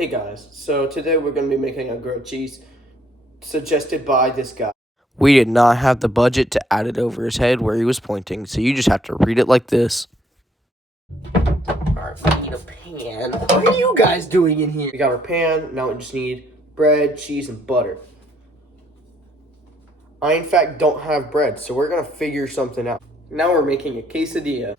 Hey guys, so today we're going to be making a grilled cheese suggested by this guy. We did not have the budget to add it over his head where he was pointing, so you just have to read it like this. Alright, we need a pan. What are you guys doing in here? We got our pan, now we just need bread, cheese, and butter. I in fact don't have bread, so we're going to figure something out. Now we're making a quesadilla.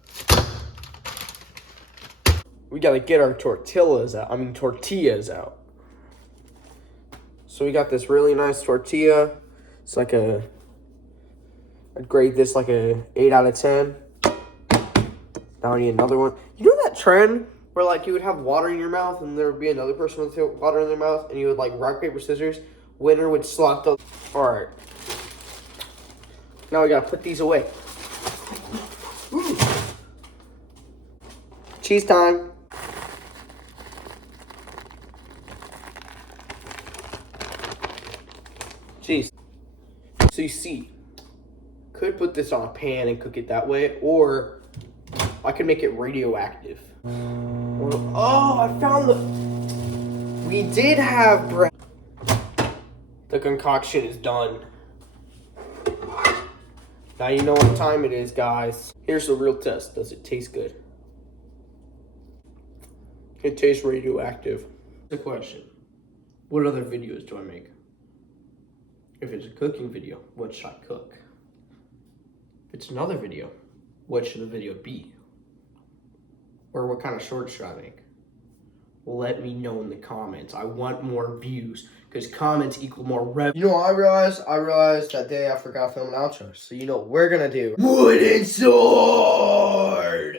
We got to get our tortillas out. So we got this really nice tortilla. It's like I'd grade this like a 8 out of 10. Now I need another one. You know that trend where like you would have water in your mouth and there would be another person with water in their mouth and you would like rock, paper, scissors. Winner would slot the... Alright. Now we gotta put these away. Ooh. Cheese time. Cheese. So you see, could put this on a pan and cook it that way, or I could make it radioactive. Oh, I found we did have bread. The concoction is done. Now you know what time it is, guys. Here's the real test. Does it taste good? It tastes radioactive. The question, what other videos do I make? If it's a cooking video, what should I cook? If it's another video, what should the video be? Or what kind of shorts should I make? Let me know in the comments. I want more views because comments equal more revenue. You know what I realized? I realized that day I forgot to film an outro. So you know what we're gonna do. Wooden sword!